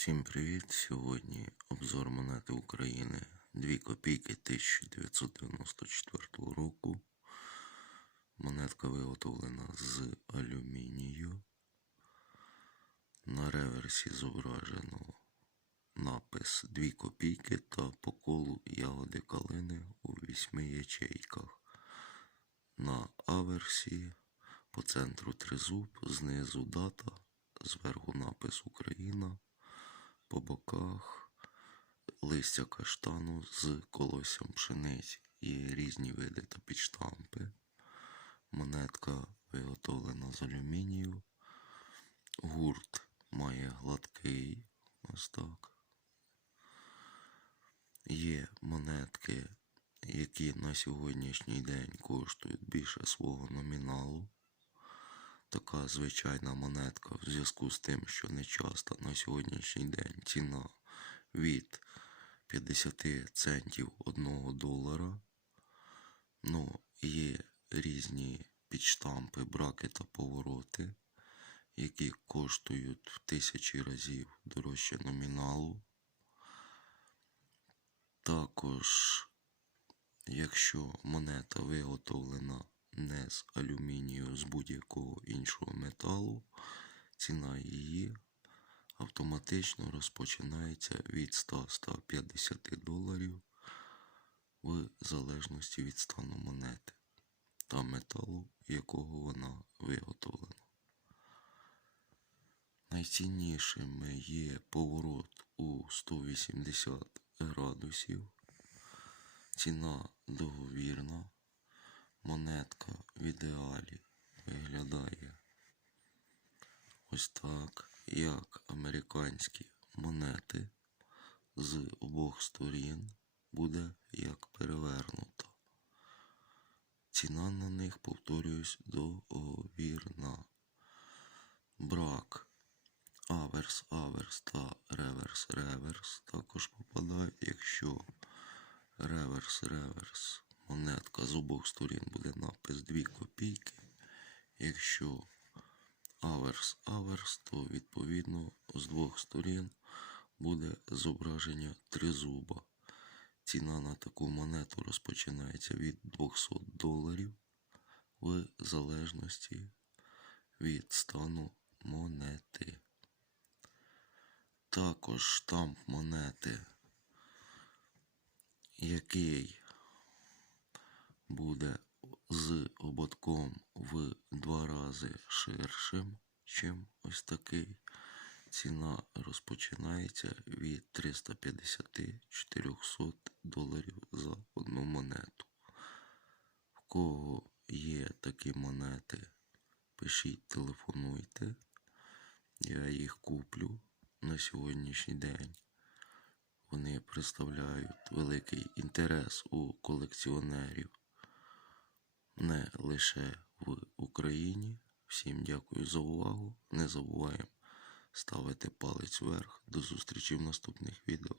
Всім привіт! Сьогодні обзор монети України 2 копійки 1994 року. Монетка виготовлена з алюмінію. На реверсі зображено напис 2 копійки та по колу ягоди калини у 8 ячейках. На аверсі по центру тризуб, знизу дата, зверху напис Україна по боках листя каштану з колоссям пшениці. Є різні види та підштампи. Монетка виготовлена з алюмінію. Гурт має гладкий. Ось так. Є монетки, які на сьогоднішній день коштують більше свого номіналу така звичайна монетка в зв'язку з тим, що не часто на сьогоднішній день ціна від 50 центів 1 долара. Ну, є різні підштампи, браки та повороти, які коштують в тисячі разів дорожче номіналу. Також, якщо монета виготовлена не з алюмінію, з будь-якого іншого металу, ціна її автоматично розпочинається від 100-150 доларів в залежності від стану монети та металу, якого вона виготовлена. Найціннішими є поворот у 180 градусів, ціна договірна. Монетка в ідеалі виглядає ось так, як американські монети з обох сторін буде як перевернута. Ціна на них, повторююсь, договірна. Брак аверс, аверс та реверс, реверс також попадають, якщо реверс, реверс монетка з обох сторін буде напис 2 копійки. Якщо аверс аверс, то відповідно з двох сторін буде зображення тризуба. Ціна на таку монету розпочинається від 200 доларів в залежності від стану монети. Також штамп монети, який буде з ободком в два рази ширшим, чим ось такий. Ціна розпочинається від 350-400 доларів за одну монету. В кого є такі монети, пишіть, телефонуйте. Я їх куплю на сьогоднішній день. Вони представляють великий інтерес у колекціонерів не лише в Україні. Всім дякую за увагу. Не забуваємо ставити палець вверх. До зустрічі в наступних відео.